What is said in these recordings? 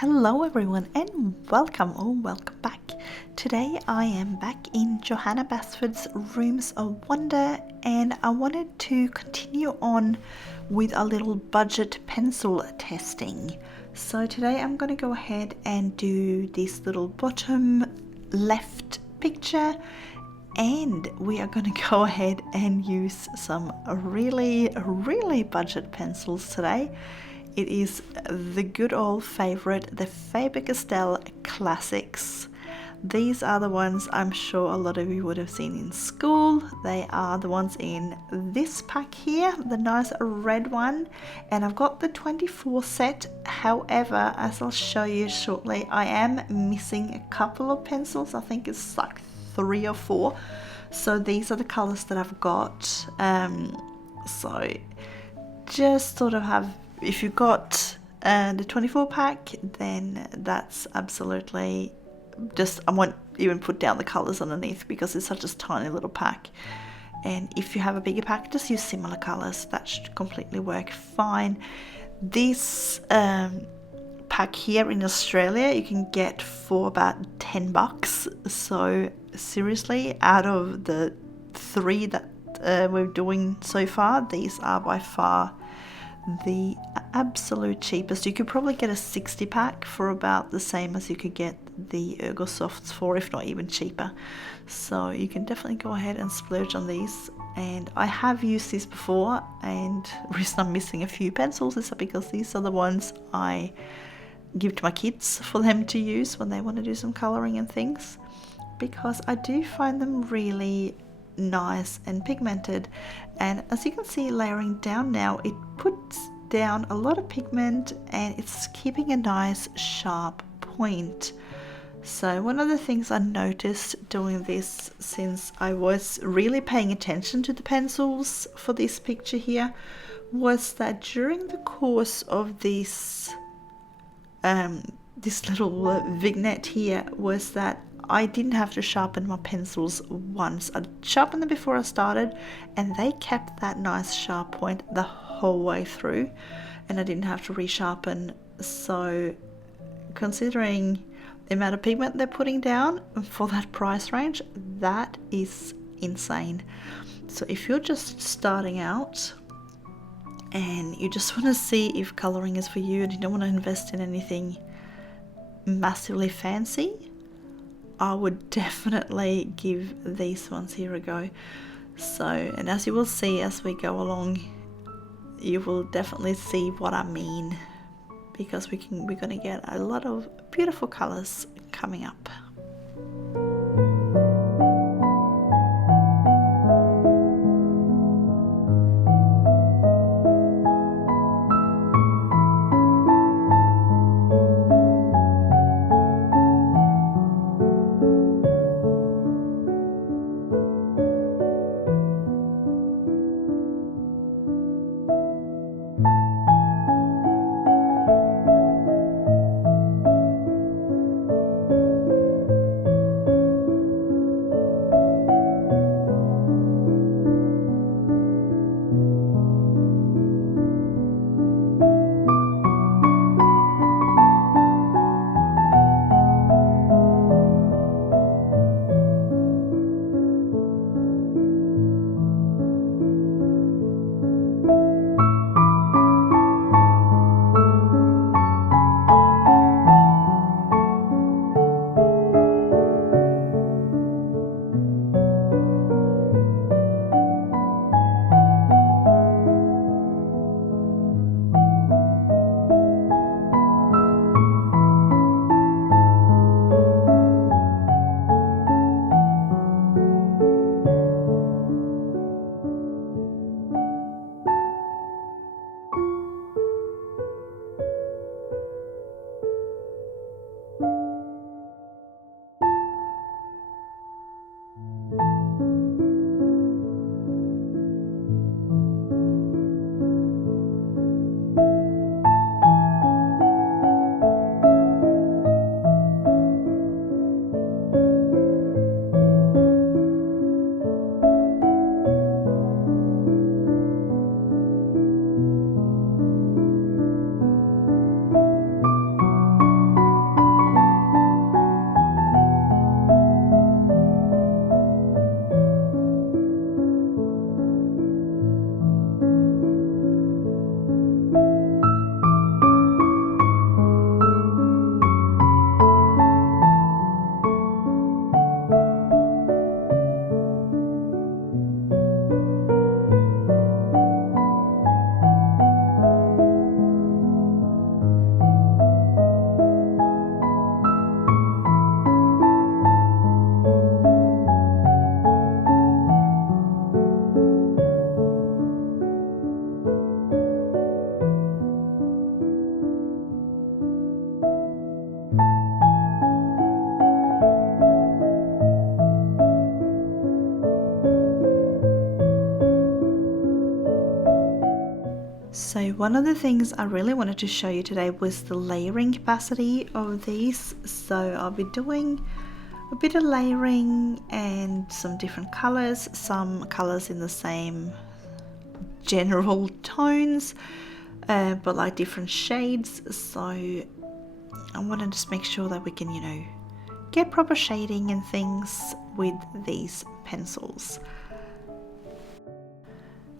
Hello everyone and welcome back. Today I am back in Johanna Basford's Rooms of Wonder and I wanted to continue on with a little budget pencil testing. So today I'm going to go ahead and do this little bottom left picture, and we are going to go ahead and use some really budget pencils today. It is the good old favorite, the Faber-Castell Classics. These are the ones I'm sure a lot of you would have seen in school. They are the ones in this pack here, the nice red one. And I've got the 24 set. However, as I'll show you shortly, I am missing a couple of pencils. I think it's like 3 or 4. So these are the colors that I've got. So just sort of have, if you've got the 24 pack, then that's absolutely just, I won't even put down the colors underneath because it's such a tiny little pack. And if you have a bigger pack, just use similar colors. That should completely work fine. This pack here in Australia you can get for about $10. So seriously, out of the 3 that we're doing so far, these are by far the absolute cheapest. You could probably get a 60 pack for about the same as you could get the Ergosofts for, if not even cheaper. So you can definitely go ahead and splurge on these. And I have used these before, and the reason I'm missing a few pencils is because these are the ones I give to my kids for them to use when they want to do some coloring and things, because I do find them really nice and pigmented. And as you can see, layering down now, it puts down a lot of pigment and it's keeping a nice sharp point. So one of the things I noticed doing this, since I was really paying attention to the pencils for this picture here, was that during the course of this little vignette here, was that I didn't have to sharpen my pencils once. I sharpened them before I started and they kept that nice sharp point the whole way through, and I didn't have to resharpen. So considering the amount of pigment they're putting down for that price range, that is insane. So if you're just starting out and you just want to see if coloring is for you and you don't want to invest in anything massively fancy, I would definitely give these ones here a go. So, and as you will see as we go along, you will definitely see what I mean, because we're going to get a lot of beautiful colors coming up. So one of the things I really wanted to show you today was the layering capacity of these. So I'll be doing a bit of layering and some different colors, some colors in the same general tones, but like different shades. So I want to just make sure that we can, you know, get proper shading and things with these pencils.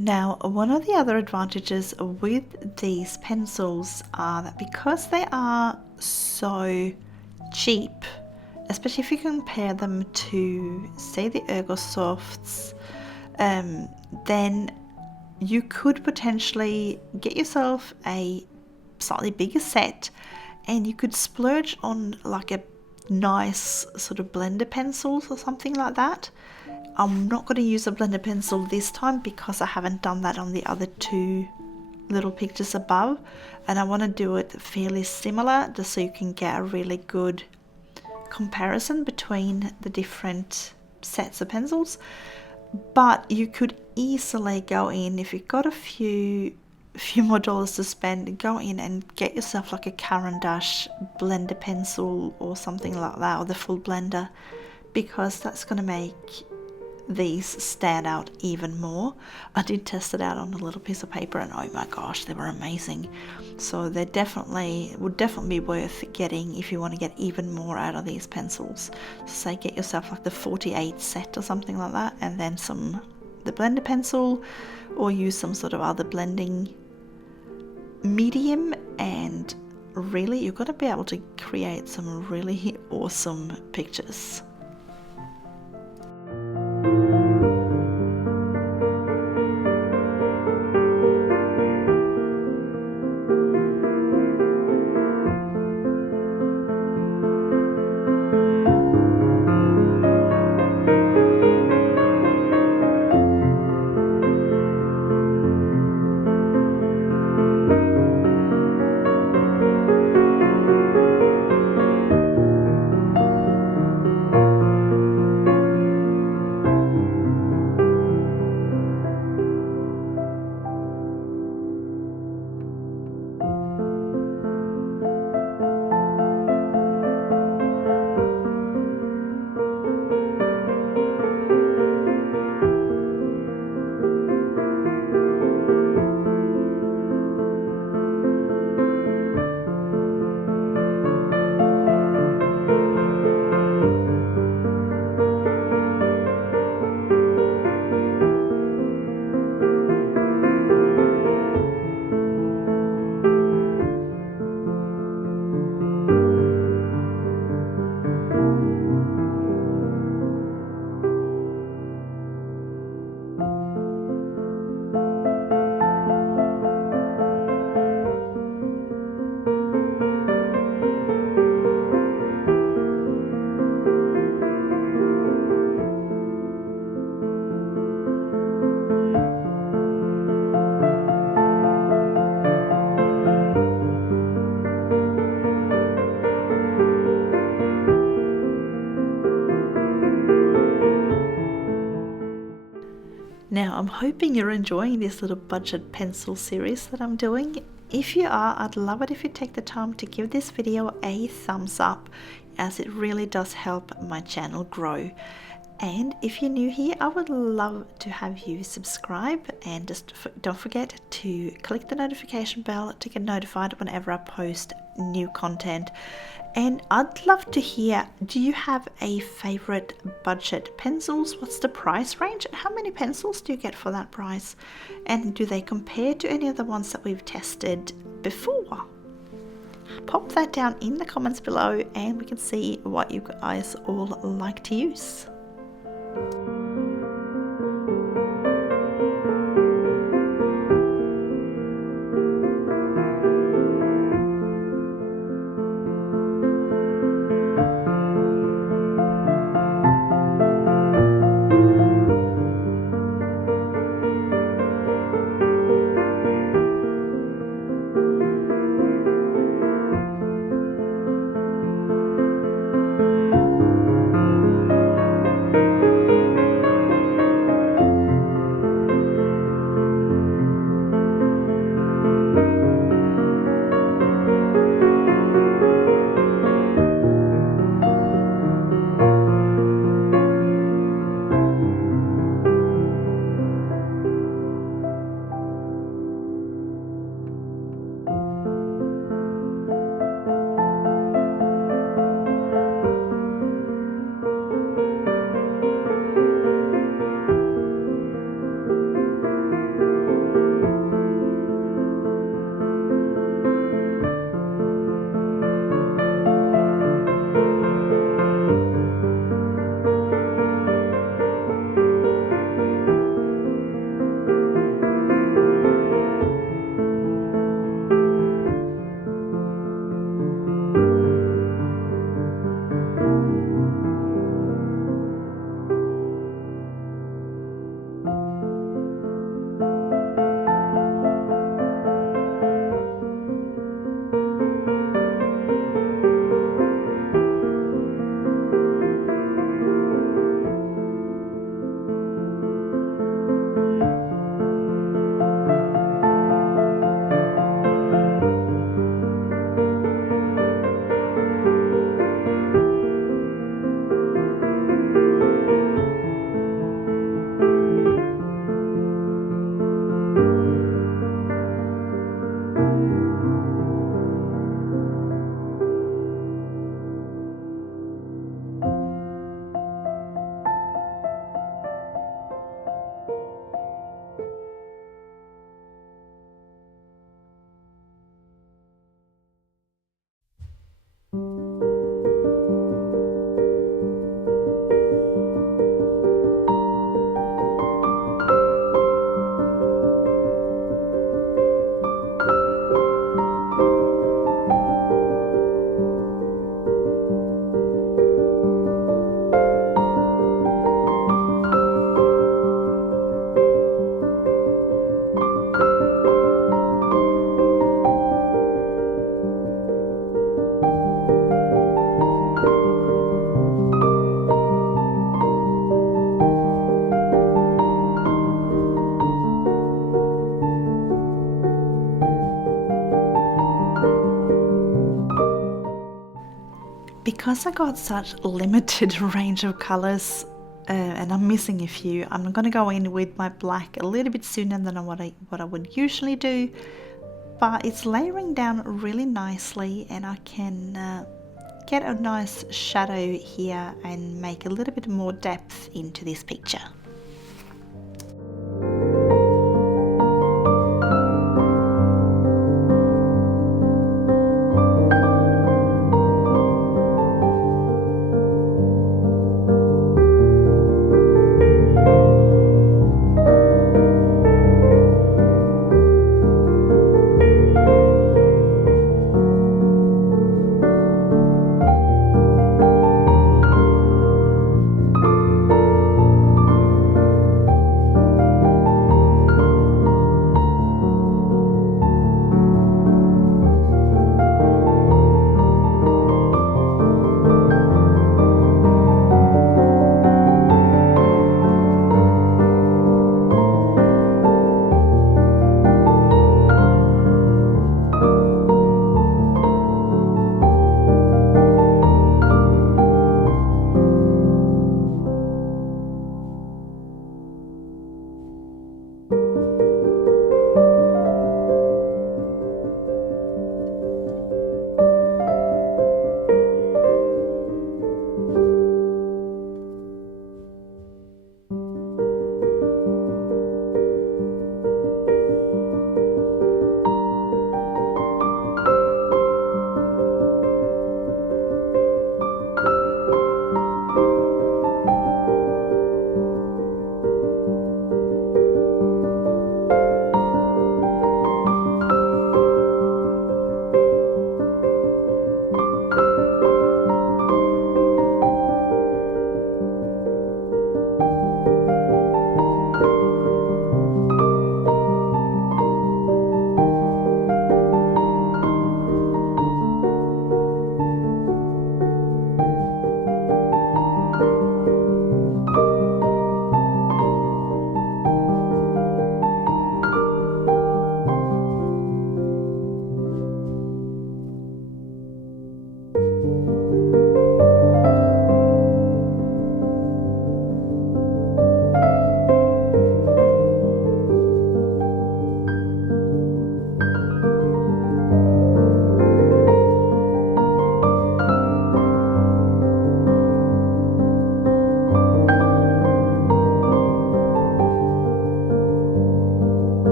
Now, one of the other advantages with these pencils are that because they are so cheap, especially if you compare them to, say, the Ergosofts, then you could potentially get yourself a slightly bigger set and you could splurge on like a nice sort of blender pencils or something like that. I'm not going to use a blender pencil this time because I haven't done that on the other two little pictures above, and I want to do it fairly similar just so you can get a really good comparison between the different sets of pencils. But you could easily go in, if you've got a few more dollars to spend, go in and get yourself like a Caran d'Ache blender pencil or something like that, or the full blender, because that's going to make these stand out even more. I did test it out on a little piece of paper and oh my gosh, they were amazing. So they would definitely be worth getting if you want to get even more out of these pencils. So say get yourself like the 48 set or something like that, and then the blender pencil, or use some sort of other blending medium, and really you're going to be able to create some really awesome pictures. Now, I'm hoping you're enjoying this little budget pencil series that I'm doing. If you are, I'd love it if you take the time to give this video a thumbs up, as it really does help my channel grow. And if you're new here, I would love to have you subscribe, and just don't forget to click the notification bell to get notified whenever I post new content. And I'd love to hear, do you have a favorite budget pencils? What's the price range? And how many pencils do you get for that price? And do they compare to any of the ones that we've tested before? Pop that down in the comments below and we can see what you guys all like to use. Because I got such limited range of colors and I'm missing a few, I'm going to go in with my black a little bit sooner than what I would usually do, but it's layering down really nicely and I can get a nice shadow here and make a little bit more depth into this picture.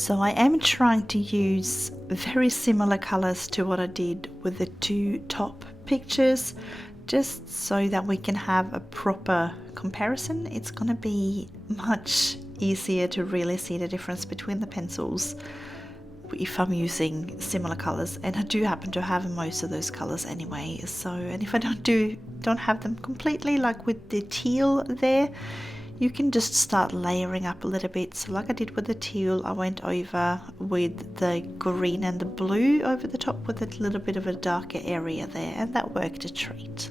So I am trying to use very similar colors to what I did with the two top pictures, just so that we can have a proper comparison. It's going to be much easier to really see the difference between the pencils if I'm using similar colors, and I do happen to have most of those colors anyway. So, and if I don't have them completely, like with the teal there, you can just start layering up a little bit. So like I did with the teal, I went over with the green and the blue over the top with a little bit of a darker area there, and that worked a treat.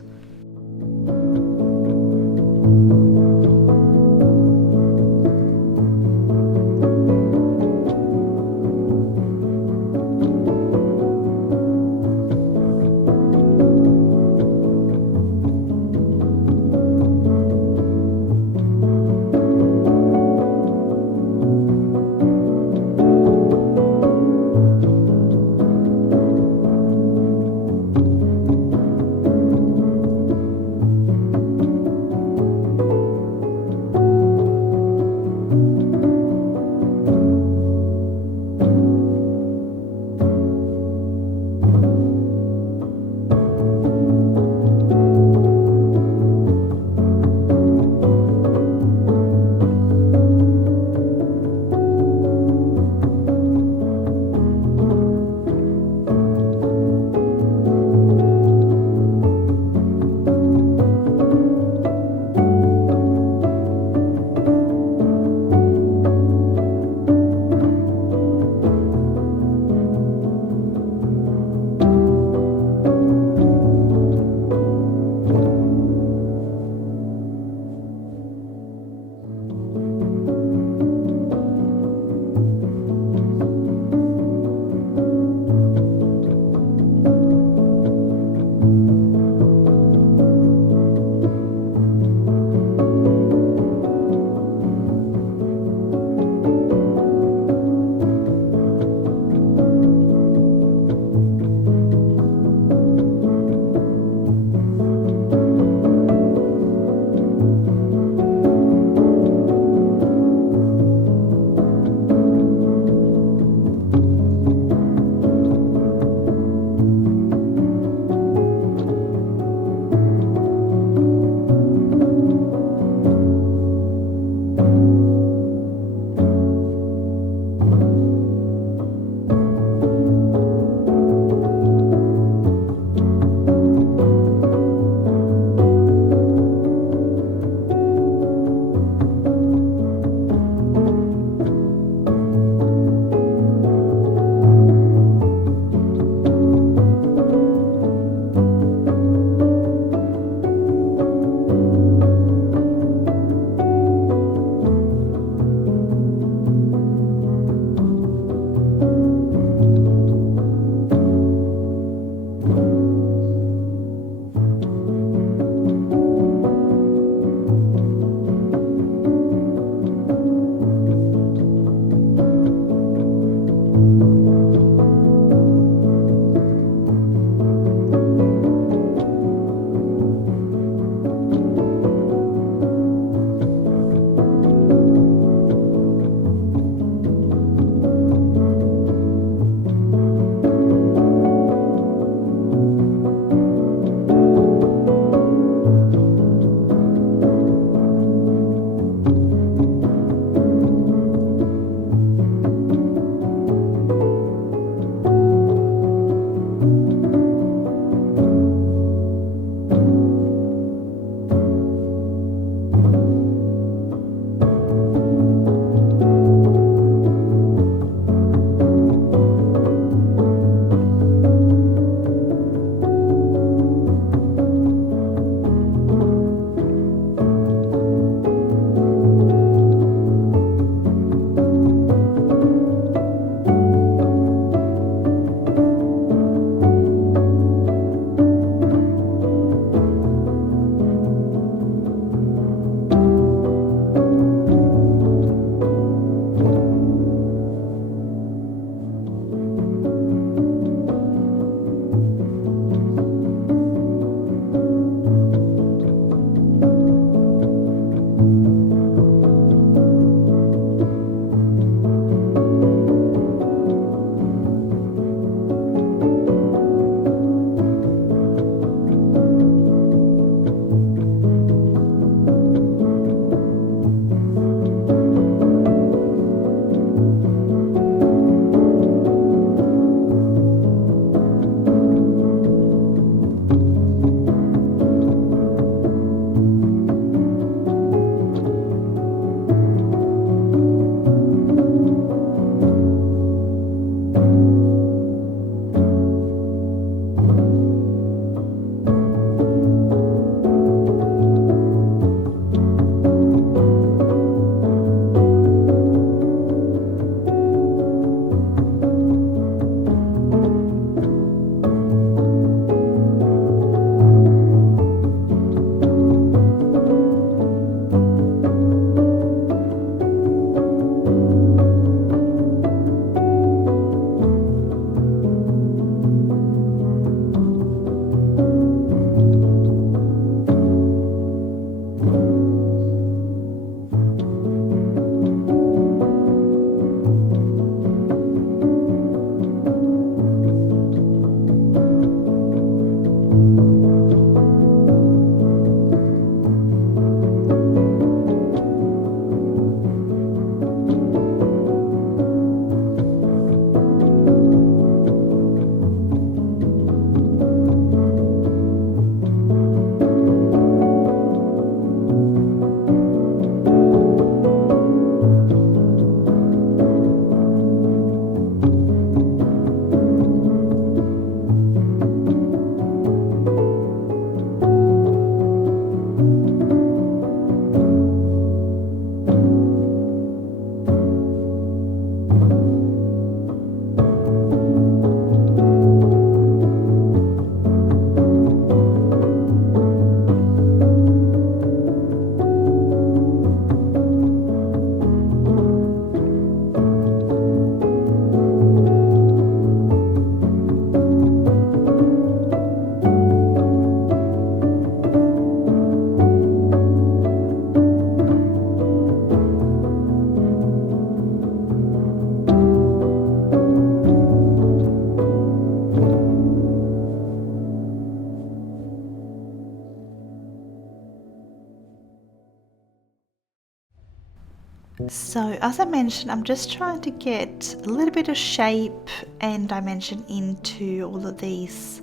So as I mentioned, I'm just trying to get a little bit of shape and dimension into all of these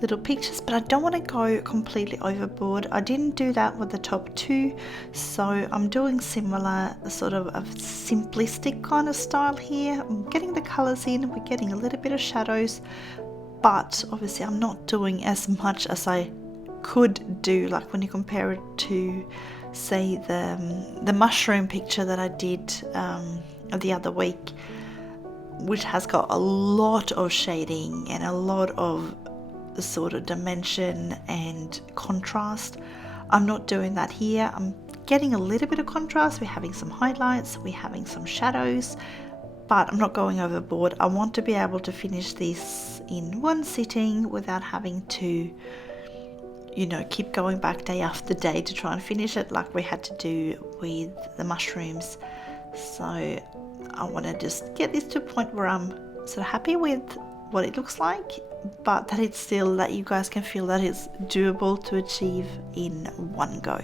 little pictures, but I don't want to go completely overboard. I didn't do that with the top two, so I'm doing similar sort of a simplistic kind of style here. I'm getting the colors in, we're getting a little bit of shadows, but obviously I'm not doing as much as I could do, like when you compare it to say the mushroom picture that I did the other week, which has got a lot of shading and a lot of sort of dimension and contrast. I'm not doing that here. I'm getting a little bit of contrast. We're having some highlights, we're having some shadows, but I'm not going overboard. I want to be able to finish this in one sitting without having to, you know, keep going back day after day to try and finish it like we had to do with the mushrooms. So I want to just get this to a point where I'm sort of happy with what it looks like, but that it's still, that you guys can feel that it's doable to achieve in one go.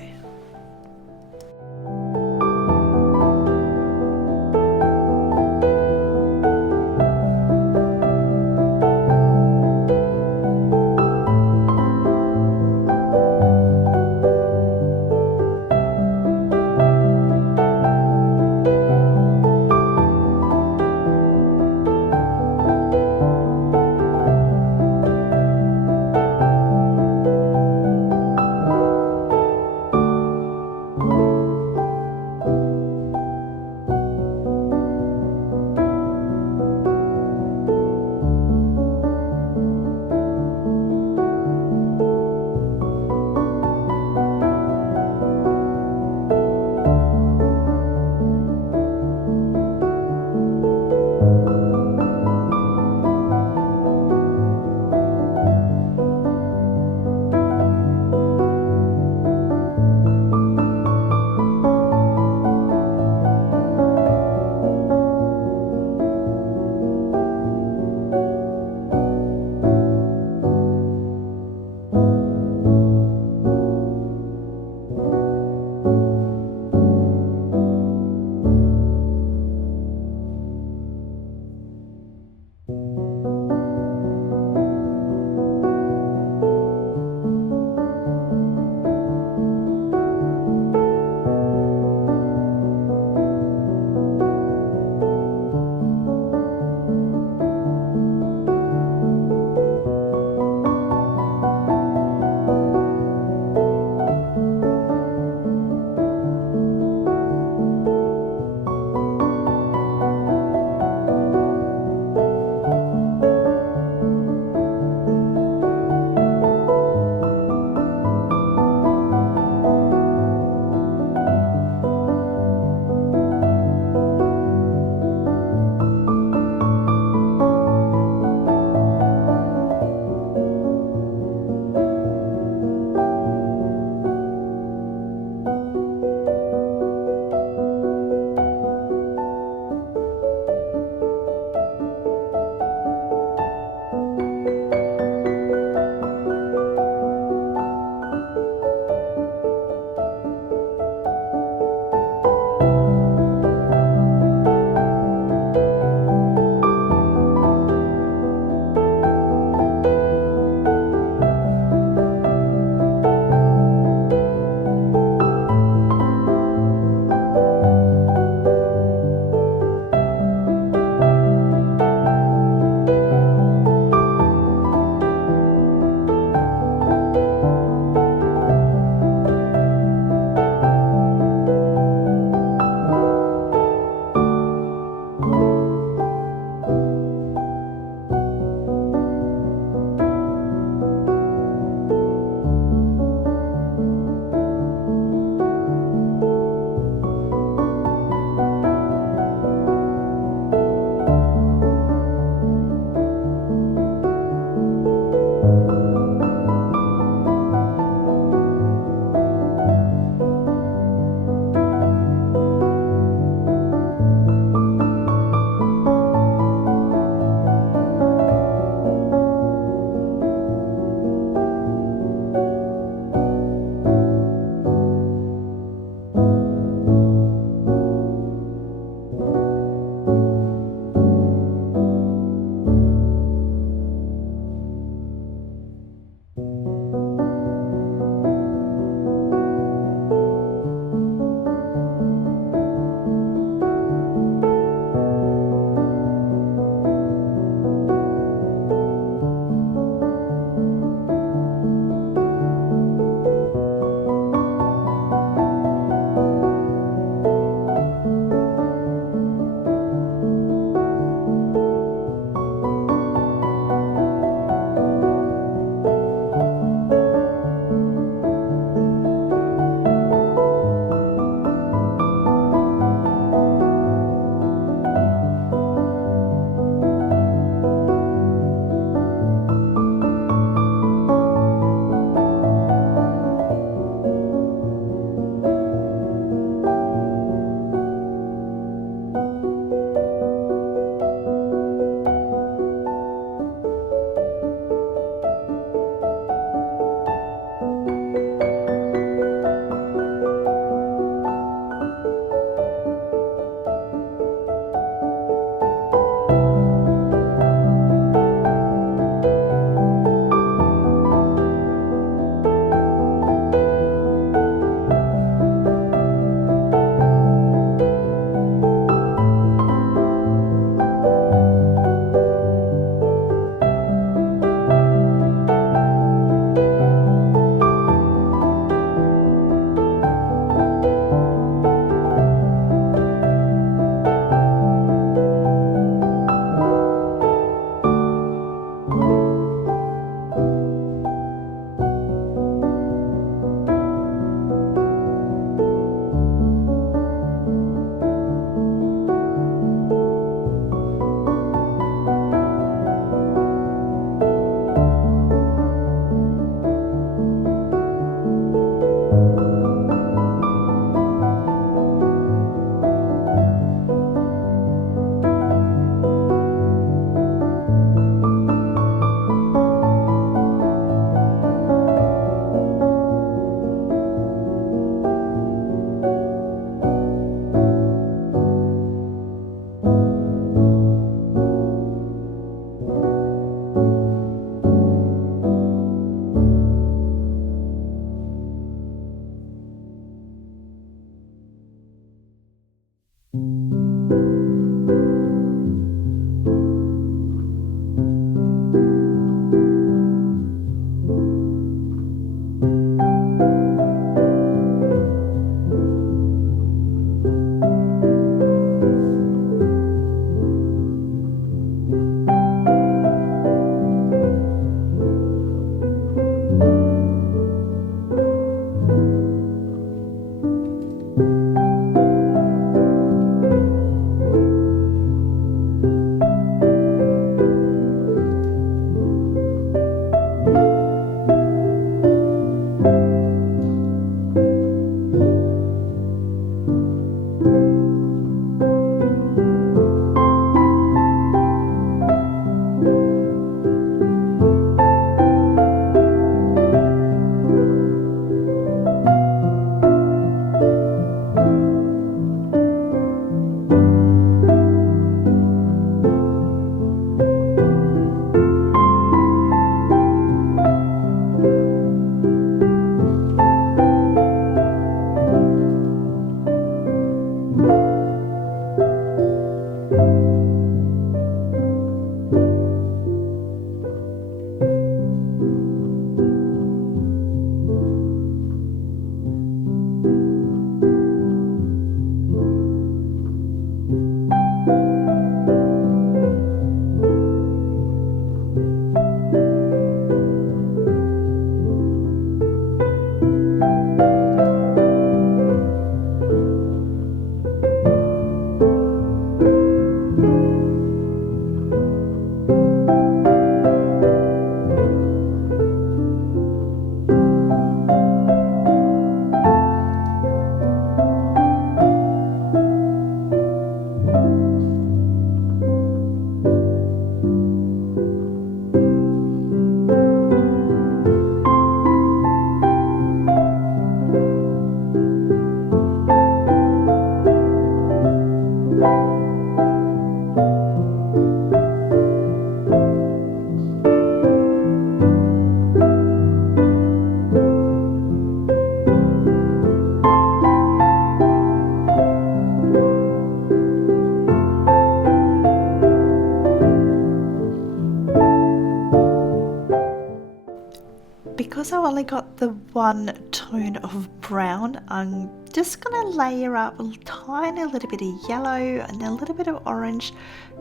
because I only got the one tone of brown, I'm just gonna layer up a tiny little bit of yellow and a little bit of orange,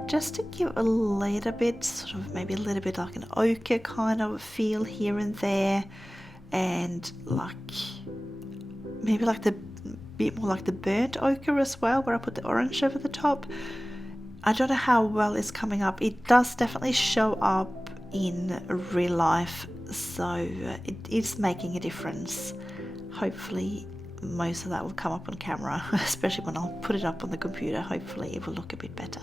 just to give a little bit, sort of maybe a little bit like an ochre kind of feel here and there, and like maybe like the bit more like the burnt ochre as well, where I put the orange over the top. I don't know how well it's coming up. It does definitely show up in real life, so it is making a difference. Hopefully most of that will come up on camera, especially when I'll put it up on the computer. Hopefully it will look a bit better.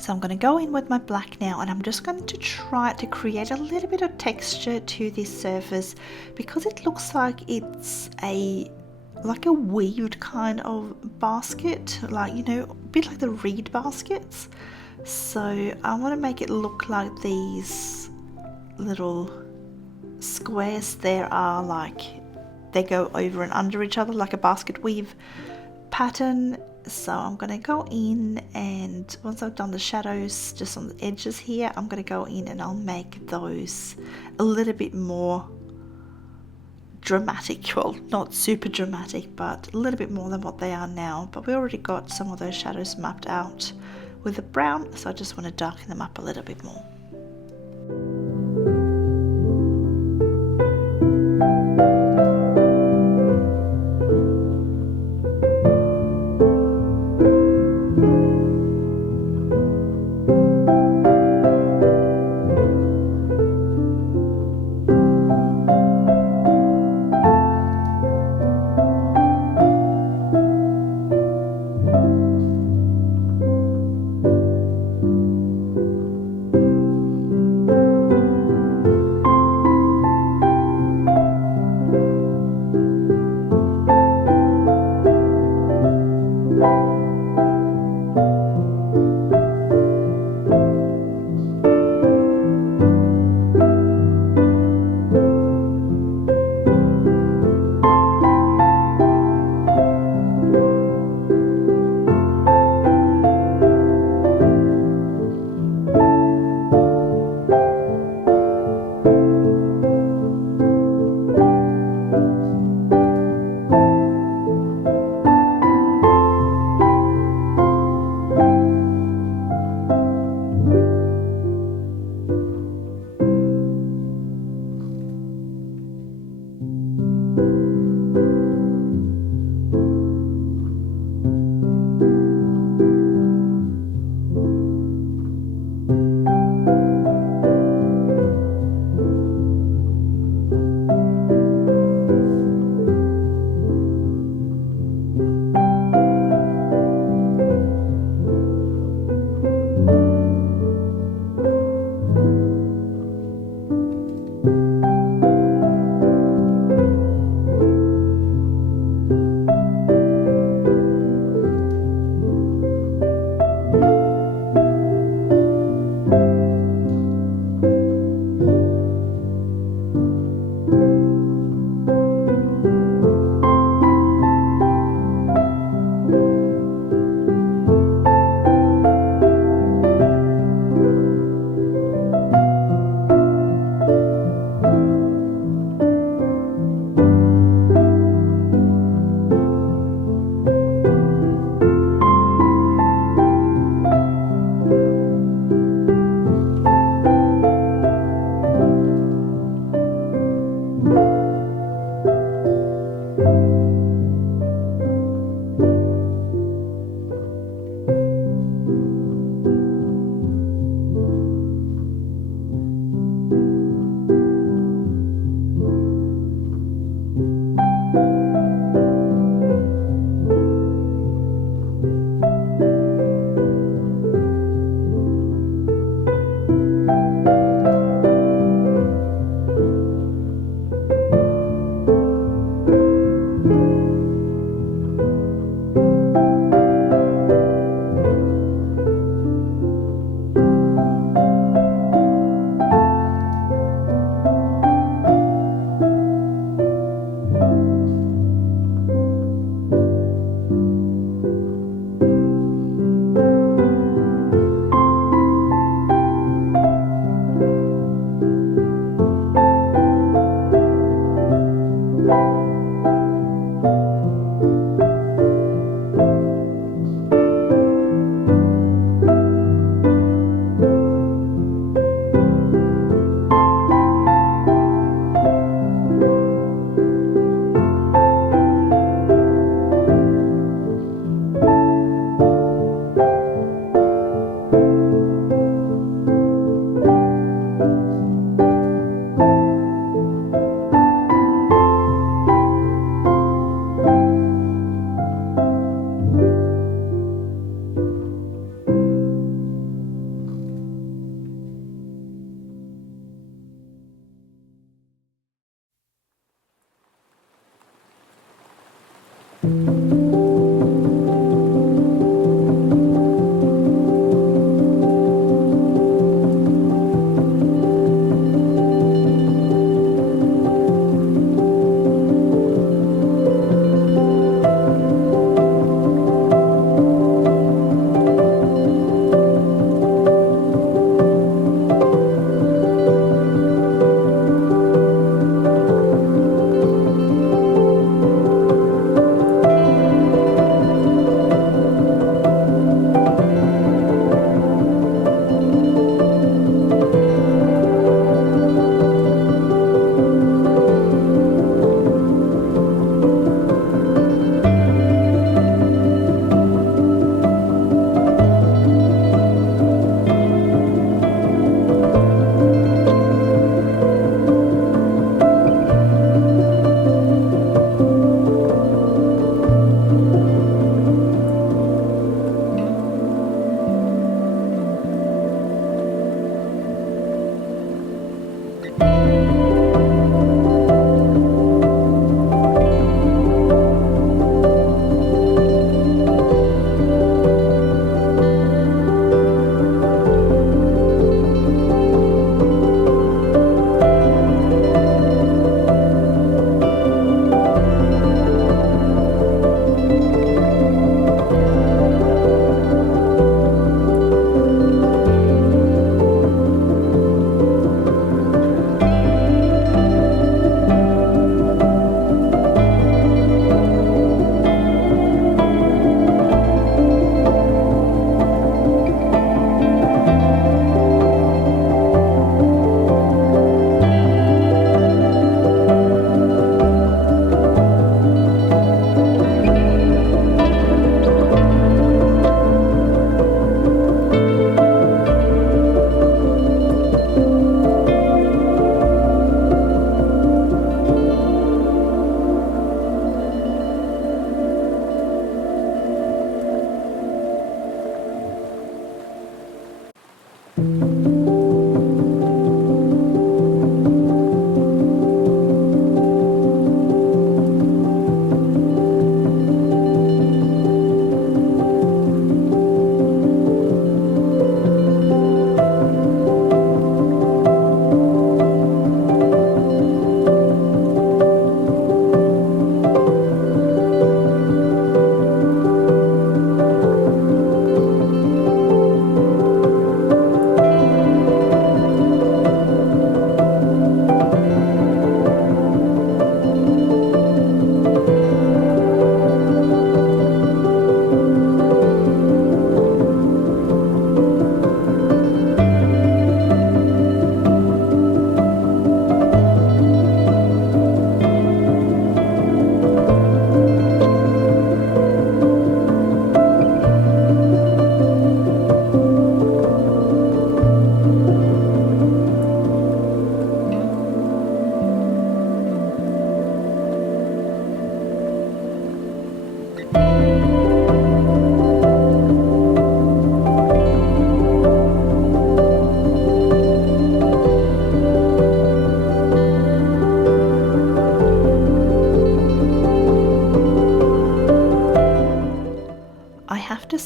So I'm going to go in with my black now, and I'm just going to try to create a little bit of texture to this surface, because it looks like it's like a weaved kind of basket, like, you know, a bit like the reed baskets. So I want to make it look like these little squares there are like they go over and under each other like a basket weave pattern. So I'm going to go in, and once I've done the shadows just on the edges here, I'm going to go in and I'll make those a little bit more dramatic. Well, not super dramatic, but a little bit more than what they are now. But we already got some of those shadows mapped out with the brown, so I just want to darken them up a little bit more.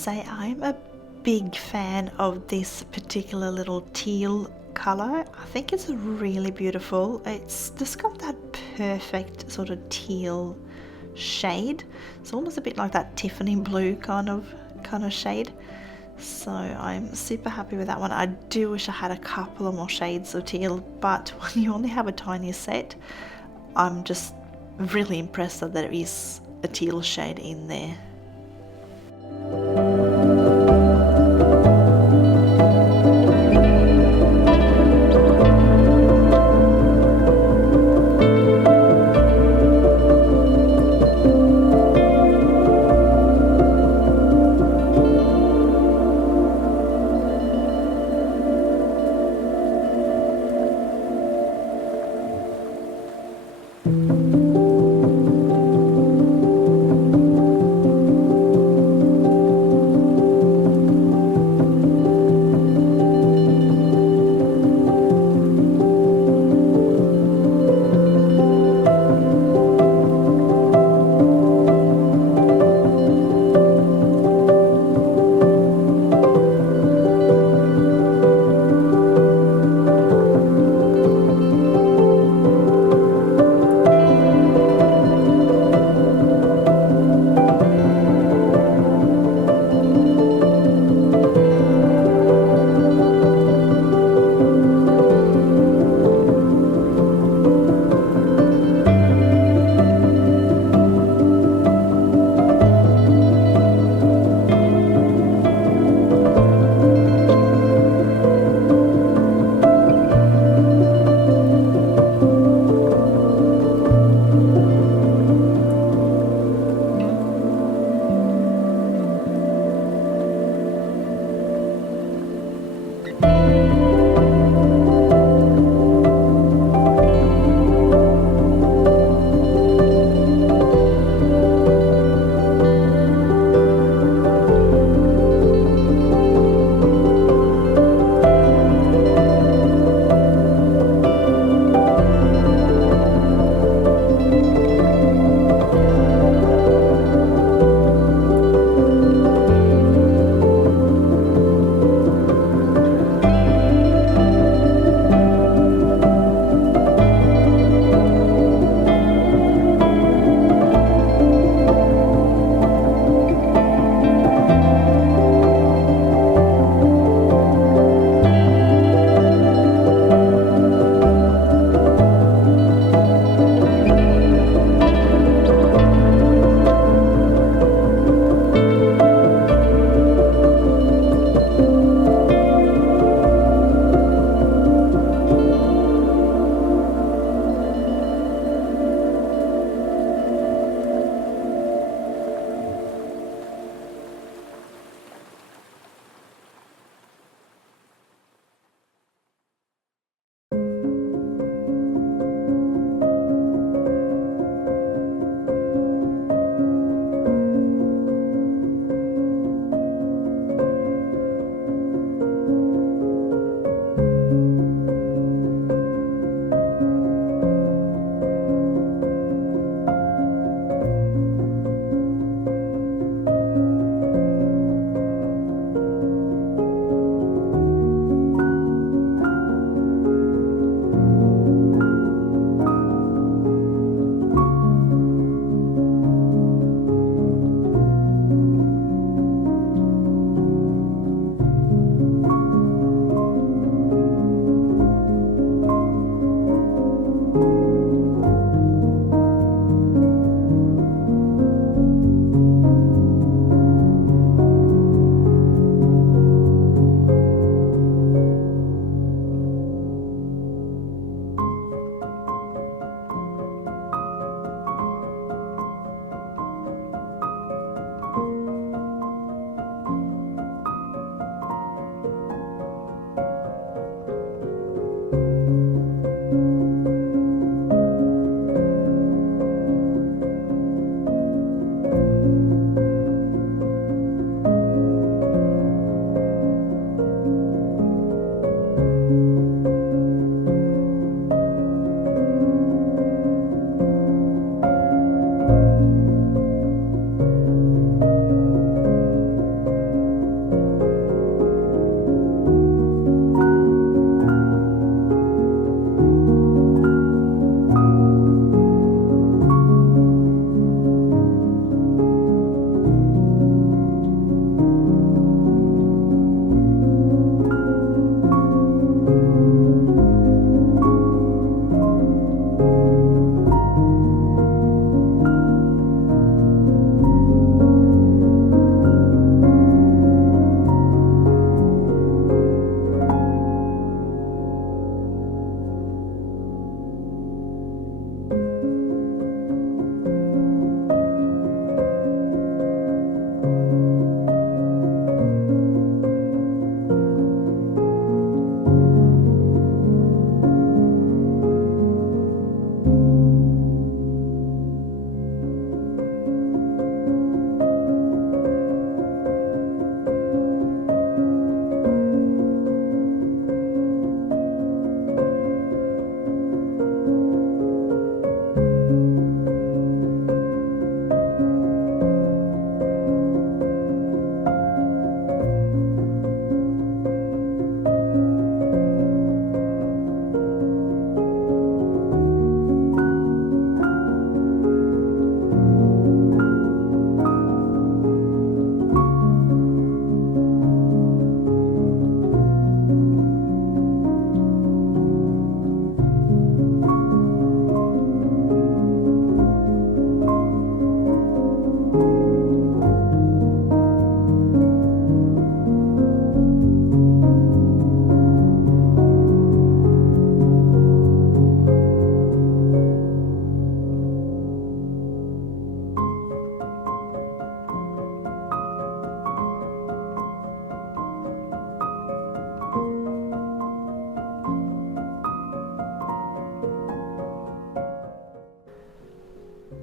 say I'm a big fan of this particular little teal color. I think it's really beautiful. It's just got that perfect sort of teal shade. It's almost a bit like that Tiffany blue kind of shade. So I'm super happy with that one. I do wish I had a couple of more shades of teal, but when you only have a tiny set, I'm just really impressed that there is a teal shade in there.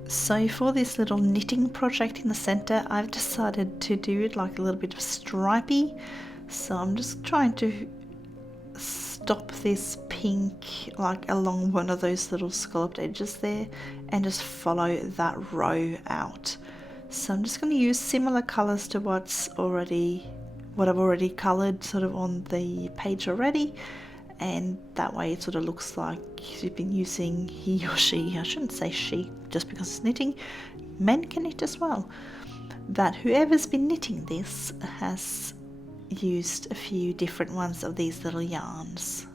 So for this little knitting project in the center, I've decided to do it like a little bit of stripy. So I'm just trying to stop this pink like along one of those little scalloped edges there and just follow that row out. So I'm just going to use similar colors to what I've already colored sort of on the page already, and that way it sort of looks like you've been using he or she, I shouldn't say she just because it's knitting, men can knit as well, that whoever's been knitting this has used a few different ones of these little yarns.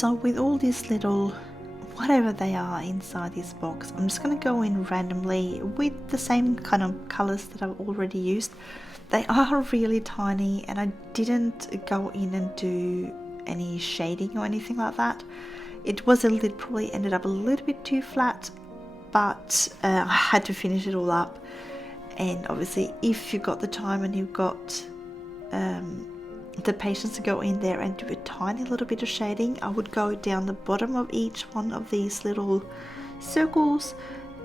So with all these little, whatever they are inside this box, I'm just going to go in randomly with the same kind of colors that I've already used. They are really tiny, and I didn't go in and do any shading or anything like that. It probably ended up a little bit too flat, but I had to finish it all up. And obviously, if you've got the time and you've got the patience to go in there and do a tiny little bit of shading, I would go down the bottom of each one of these little circles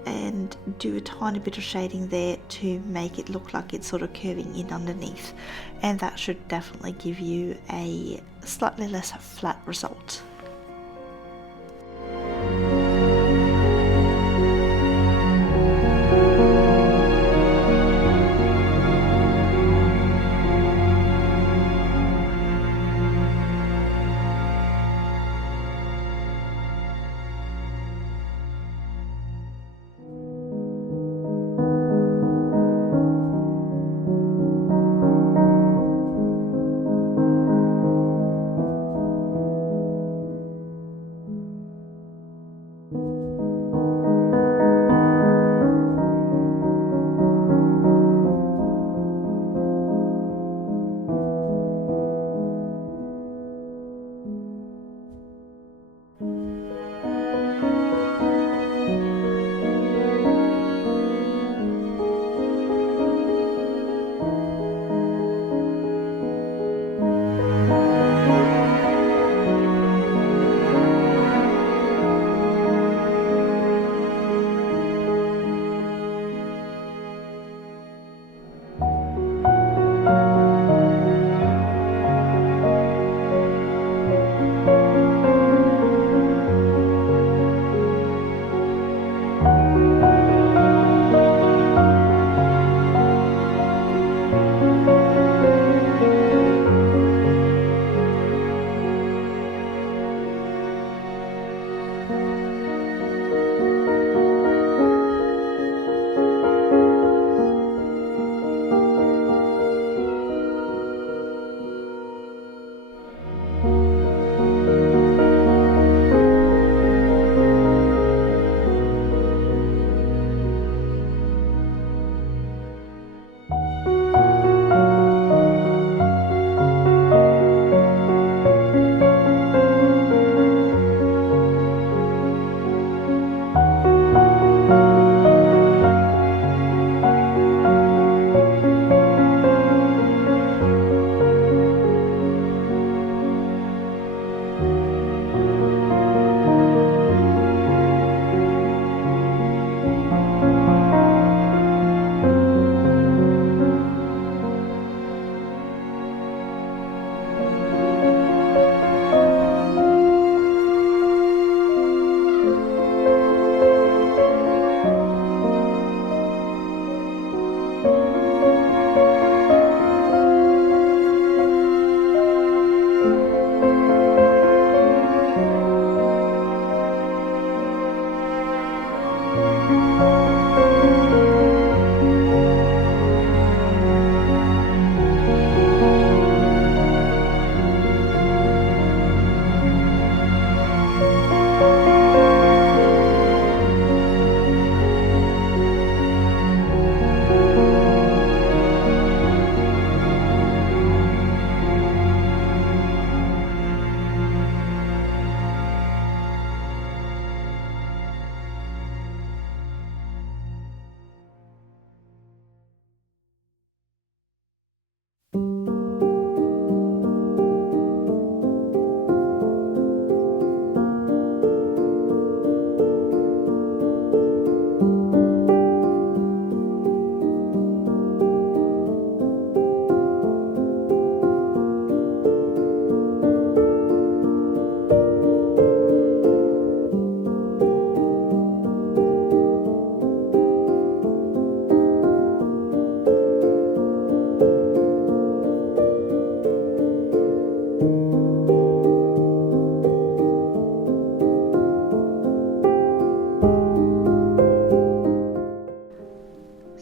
and do a tiny bit of shading there to make it look like it's sort of curving in underneath, and that should definitely give you a slightly less flat result.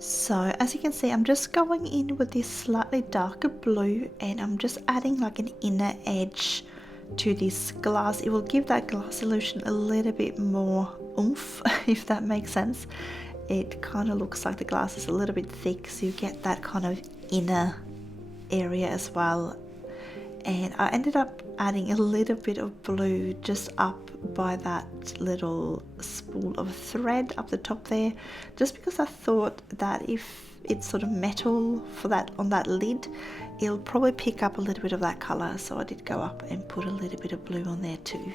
So as you can see, I'm just going in with this slightly darker blue, and I'm just adding like an inner edge to this glass. It will give that glass illusion a little bit more oomph, if that makes sense. It kind of looks like the glass is a little bit thick, so you get that kind of inner area as well. And I ended up adding a little bit of blue just up by that little spool of thread up the top there, just because I thought that if it's sort of metal for that on that lid, it'll probably pick up a little bit of that color. So I did go up and put a little bit of blue on there too.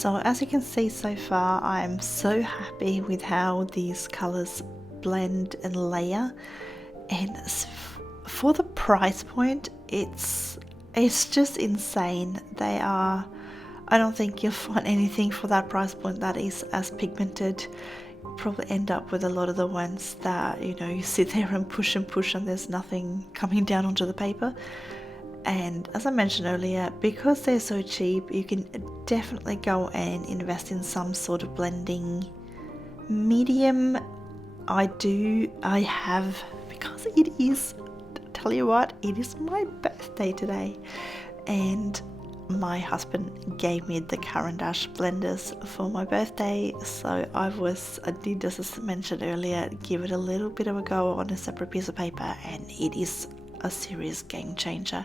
So as you can see so far, I'm so happy with how these colors blend and layer, and for the price point, it's just insane. They are, I don't think you'll find anything for that price point that is as pigmented. You'll probably end up with a lot of the ones that, you know, you sit there and push and there's nothing coming down onto the paper. And as I mentioned earlier, because they're so cheap, you can definitely go and invest in some sort of blending medium. I have, because it is, tell you what, it is my birthday today, and my husband gave me the Caran d'Ache blenders for my birthday, so I did, as I mentioned earlier, give it a little bit of a go on a separate piece of paper, and it is a serious game changer.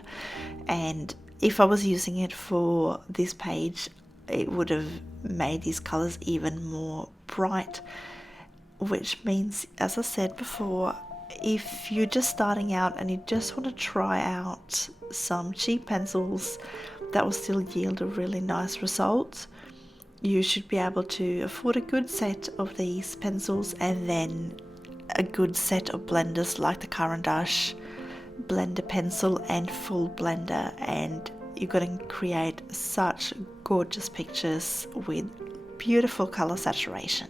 And if I was using it for this page, it would have made these colors even more bright, which means, as I said before, if you're just starting out and you just want to try out some cheap pencils that will still yield a really nice result, you should be able to afford a good set of these pencils and then a good set of blenders like the Caran d'Ache blender pencil and full blender, and you're going to create such gorgeous pictures with beautiful color saturation.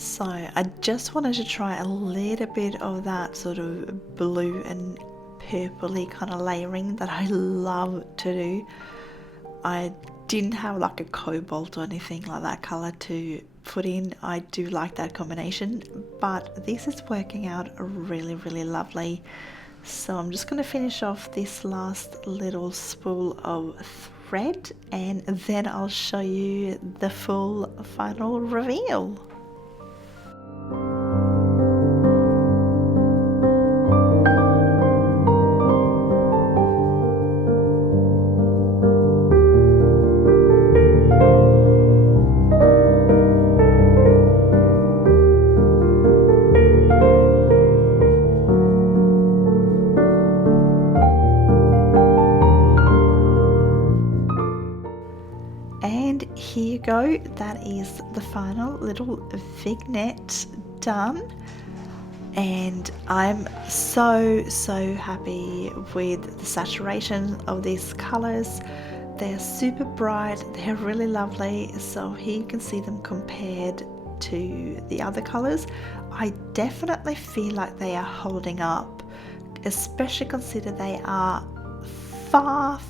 So I just wanted to try a little bit of that sort of blue and purpley kind of layering that I love to do. I didn't have like a cobalt or anything like that color to put in. I do like that combination, but this is working out really, really lovely. So I'm just going to finish off this last little spool of thread, and then I'll show you the full final reveal. And here you go, that is the final little vignette done, and I'm so happy with the saturation of these colors. They're super bright, they're really lovely. So here you can see them compared to the other colors. I definitely feel like they are holding up, especially consider they are far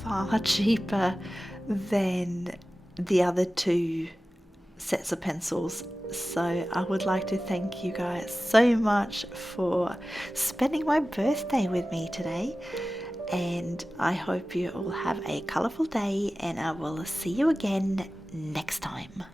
cheaper than the other two sets of pencils. So I would like to thank you guys so much for spending my birthday with me today, and I hope you all have a colourful day, and I will see you again next time.